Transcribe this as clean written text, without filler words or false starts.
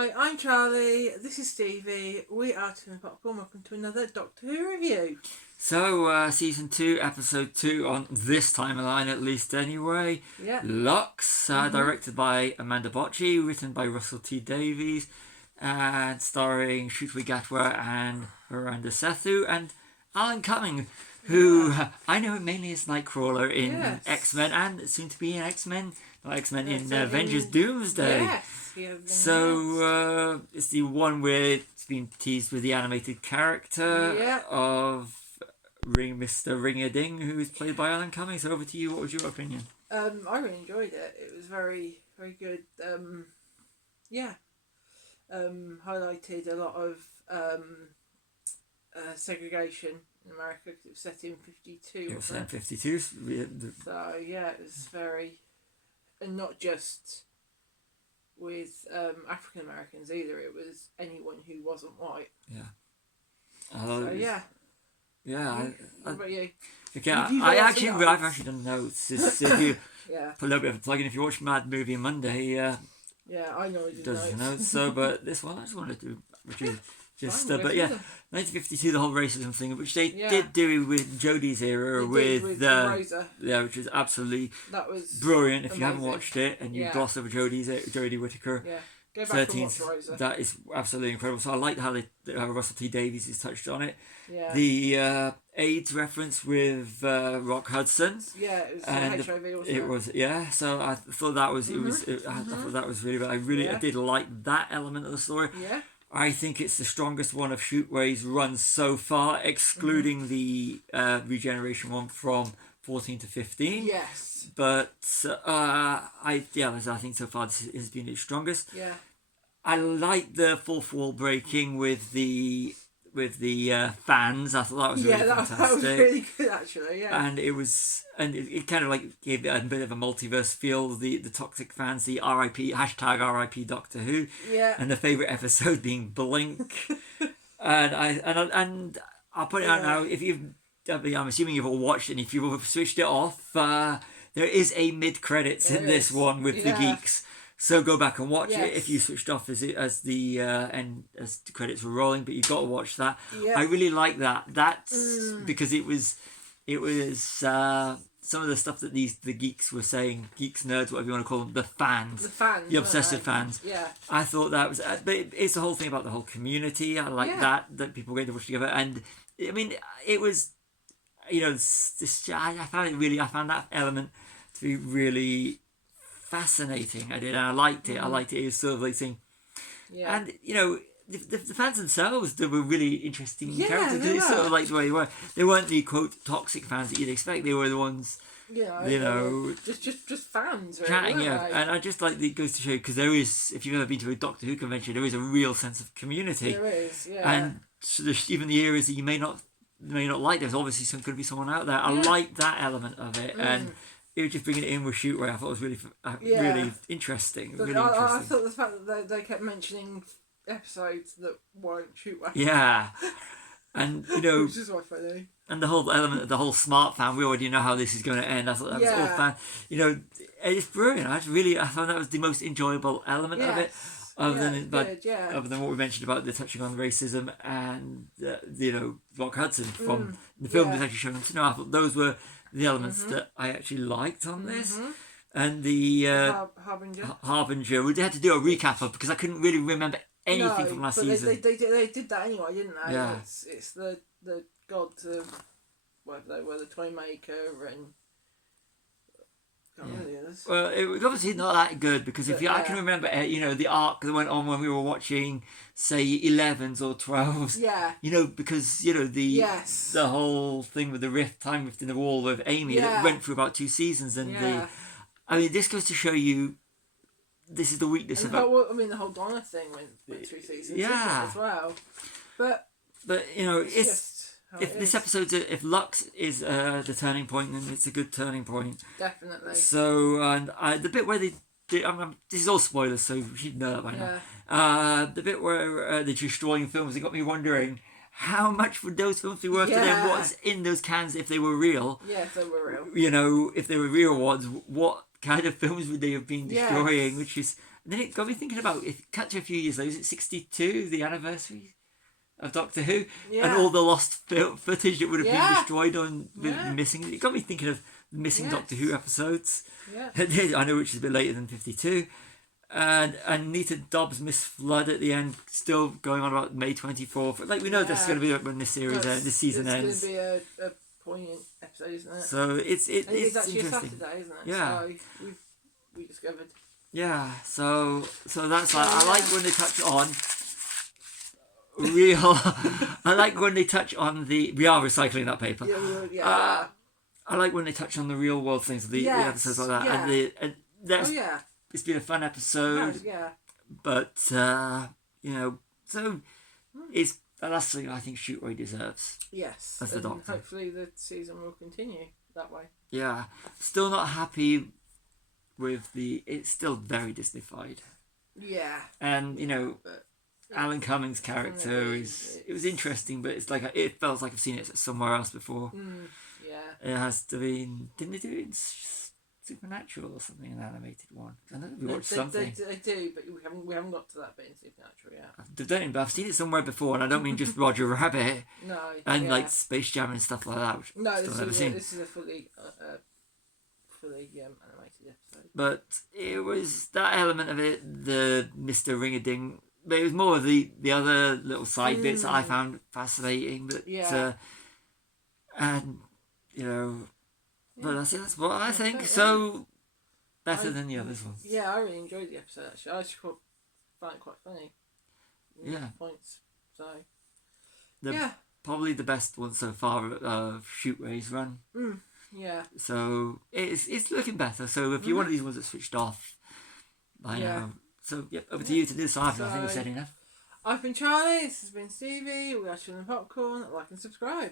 Hi, I'm Charlie. This is Stevie. We are Tin and Popcorn. Welcome to another Doctor Who review. So, season 2, episode 2 on this timeline, at least anyway. Yeah. Lux, directed by Amanda Bocci, written by Russell T Davies, and starring Shruti Gatwa and Miranda Sethu, and Alan Cumming, who I know mainly as Nightcrawler in X-Men, and soon to be in X-Men, in Avengers Doomsday. Yes. So, it's the one where it's been teased with the animated character of Mr. Ring-a-Ding, who is played by Alan Cumming. So over to you. What was your opinion? I really enjoyed it. It was very, very good. Highlighted a lot of segregation in America because it was set in 52. It was set in 52. So yeah, it was very, and not just with African Americans either. It was anyone who wasn't white. Yeah. So yeah. Yeah. What about you? Okay, I've actually done notes. If you Yeah. put a little bit of a plug in, if you watch Mad Movie Monday, Yeah, I know it does notes. notes. So, but this one I just wanted to, which is just, Fine, but yeah, 1952, the whole racism thing, which they did do with Jodie's era, with Rosa. Yeah, which was absolutely That was brilliant. If amazing. you haven't watched it and you gloss over Jodie Whittaker, Yeah. Go back and watch Rosa. that is absolutely incredible. So I like how Russell T Davies has touched on it. Yeah. The AIDS reference with Rock Hudson. Yeah, it was and HIV also. It was, yeah. So I thought that was I thought that was really. I did like that element of the story. Yeah. I think it's the strongest one of Shootway's runs so far, excluding the regeneration one from 14 to 15. Yes. But I think so far this has been its strongest. Yeah. I like the fourth wall breaking with the fans. I thought that was really fantastic. That was really good actually. Yeah. And it kind of like gave it a bit of a multiverse feel. The toxic fans, the RIP #RIP Doctor Who. Yeah. And the favourite episode being Blink. and I'll put it out now. I'm assuming you've all watched it. And if you've switched it off, there is a mid credits in this one with the geeks. So go back and watch it if you switched off as the credits were rolling, but you've got to watch that. Yeah. I really like that. That's because it was some of the stuff that the geeks were saying, geeks, nerds, whatever you want to call them, the obsessive fans. Yeah. I thought that was, but it's the whole thing about the whole community. I like that people get to watch together, and I mean it was, I found that element to be really fascinating. I did, and I liked it. I liked it. It was sort of like saying, and the fans themselves, they were really interesting characters. They sort of like the way they were. They weren't the quote toxic fans that you'd expect. They were the ones, just fans, really, chatting. And I just like it goes to show, because there is, if you've ever been to a Doctor Who convention, there is a real sense of community. There is, And so there's even the areas that you may not like. There's obviously going to be someone out there. I like that element of it, and it was just bringing it in with Shootway. I thought it was really interesting. But really I interesting. thought the fact that they kept mentioning episodes that weren't Shootway. Yeah, and which is quite funny. And the whole element of the whole smart fan. We already know how this is going to end. I thought that was all fan. It's brilliant. I found that was the most enjoyable element of it. Other than what we mentioned about the touching on racism and Rock Hudson from the film that's actually shown them to know. I thought those were the elements that I actually liked on this. And the Harbinger, we had to do a recap of, because I couldn't really remember anything from last season. They did that anyway, didn't they? Yeah. It's the gods of whatever they were, the Toymaker and. Well, it was obviously not that good, because I can remember, the arc that went on when we were watching, say, 11s or 12s. Yeah. Because the whole thing with the time rift in the wall with Amy, it went through about 2 seasons, and this goes to show you, this is the weakness of it. The whole Donna thing went 2 seasons as well. But it's. If Lux is the turning point, then it's a good turning point. Definitely. So, and the bit where they did, this is all spoilers, so you should know that by now. The bit where they're destroying films, it got me wondering how much would those films be worth to them? What's in those cans if they were real? Yeah, if they were real. If they were real ones, what kind of films would they have been destroying, which is. And then it got me thinking about it. Cut to a few years later, is it 62, the anniversary of Doctor Who, and all the lost footage that would have been destroyed on missing. It got me thinking of the missing Doctor Who episodes. Yeah. I know, which is a bit later than 52. And Nita Dobbs' Miss Flood at the end, still going on about May 24th. Like, we know that's going to be when this series ends, this season ends. It's going to be a poignant episode, isn't it? So it's actually a Saturday, isn't it? Yeah. So we discovered. Yeah. So that's like, I like when they touch on real. I like when they touch on the. We are recycling that paper. I like when they touch on the real world things, the episodes like that, and that's. It's been a fun episode. But you know, so it's the last thing I think Shoot Ray deserves. Yes. As the Doctor. Hopefully the season will continue that way. Yeah. Still not happy with it's still very Disney-fied. Yeah. And, you know, Alan Cummings' character it was interesting, but it's like it felt like I've seen it somewhere else before. Yeah. It has to be didn't they do it in Supernatural or something, an animated one? I know we watched something. They do, but we haven't got to that bit in Supernatural yet. They've done it, but I've seen it somewhere before, and I don't mean just Roger Rabbit. No. And like Space Jam and stuff like that. Which this is a fully animated episode. But it was that element of it, the Mr. Ring-a-Ding. But it was more of the other little side bits that I found fascinating. And you know. But that's what I think. So, better than the others ones. Yeah, I really enjoyed the episode, actually. I actually found it quite funny. Points. So, probably the best one so far of Shoot Ray's run. Yeah. So, it's looking better. So, if you're one of these ones that switched off, I know. So, over to you to decide. I think we've said enough. I've been Charlie. This has been Stevie. We are Chilling Popcorn. Like and subscribe.